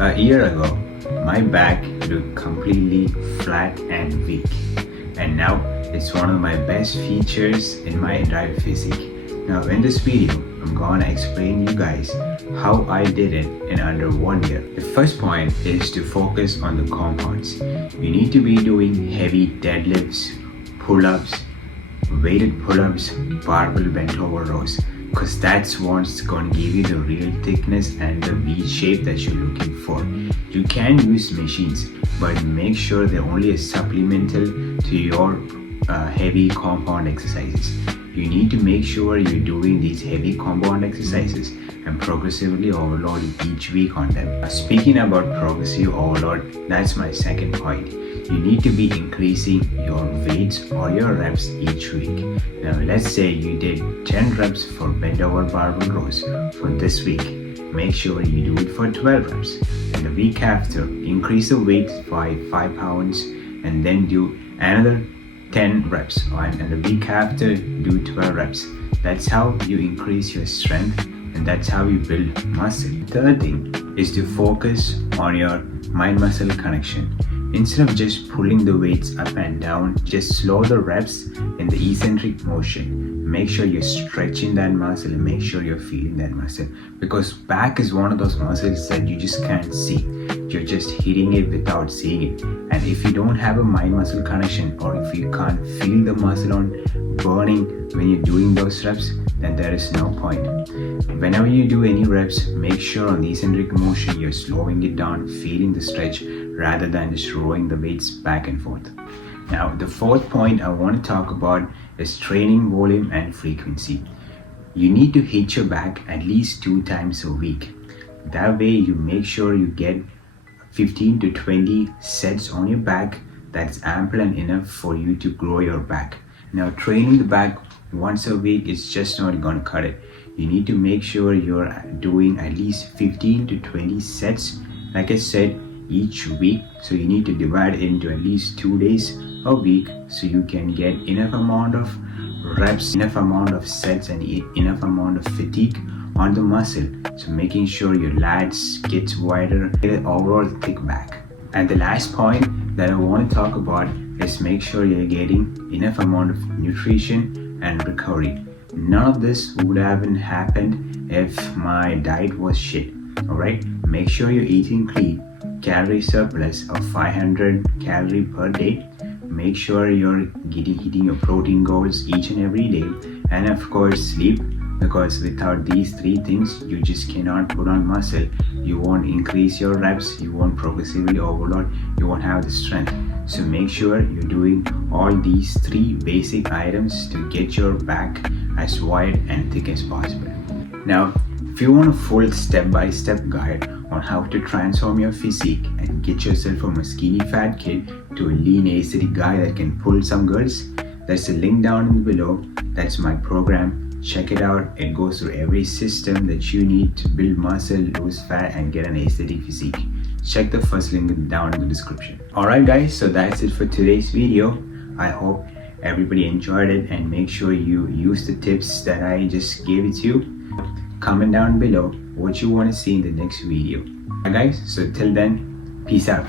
A year ago, my back looked completely flat and weak, and now it's one of my best features in my entire physique. Now in this video, I'm gonna explain you guys how I did it in under 1 year. The first point is to focus on the compounds. You need to be doing heavy deadlifts, pull-ups, weighted pull-ups, barbell bent over rows, because that's what's going to give you the real thickness and the V shape that you're looking for. You can use machines, but make sure they're only a supplemental to your heavy compound exercises. You need to make sure you're doing these heavy compound exercises and progressively overload each week on them. Speaking about progressive overload, that's my second point. You need to be increasing your weights or your reps each week. Now let's say you did 10 reps for bent over barbell rows for this week. Make sure you do it for 12 reps. And the week after, increase the weight by 5 pounds and then do another 10 reps. And the week after, do 12 reps. That's how you increase your strength and that's how you build muscle. Third thing is to focus on your mind-muscle connection. Instead of just pulling the weights up and down, just slow the reps in the eccentric motion. Make sure you're stretching that muscle and make sure you're feeling that muscle, because back is one of those muscles that you just can't see. You're just hitting it without seeing it. And if you don't have a mind-muscle connection, or if you can't feel the muscle on burning when you're doing those reps, then there is no point. Whenever you do any reps, make sure on the eccentric motion you're slowing it down, feeling the stretch rather than just rolling the weights back and forth. Now the fourth point I want to talk about is training volume and frequency. You need to hit your back at least 2 times a week. That way you make sure you get 15 to 20 sets on your back. That's ample and enough for you to grow your back. Now training the back once a week is just not going to cut it. You need to make sure you're doing at least 15 to 20 sets, like I said, each week. So you need to divide it into at least 2 days a week so you can get enough amount of reps, enough amount of sets and enough amount of fatigue on the muscle. So making sure your lats gets wider, get an overall thick back. And the last point that I want to talk about is make sure you're getting enough amount of nutrition and recovery. None of this would have happened if my diet was shit. Alright, make sure you're eating clean, calorie surplus of 500 calorie per day. Make sure you're hitting your protein goals each and every day, and of course sleep, because without these 3 things you just cannot put on muscle. You won't increase your reps, you won't progressively overload, you won't have the strength. So make sure you're doing all these 3 basic items to get your back as wide and thick as possible. Now if you want a full step-by-step guide on how to transform your physique and get yourself from a skinny fat kid to a lean aesthetic guy that can pull some girls, there's a link down in below. That's my program. Check it out. It goes through every system that you need to build muscle, lose fat and get an aesthetic physique. Check the first link down in the description. Alright guys, so that's it for today's video. I hope everybody enjoyed it, and make sure you use the tips that I just gave it to you. Comment down below what you want to see in the next video. Alright guys, so till then, peace out.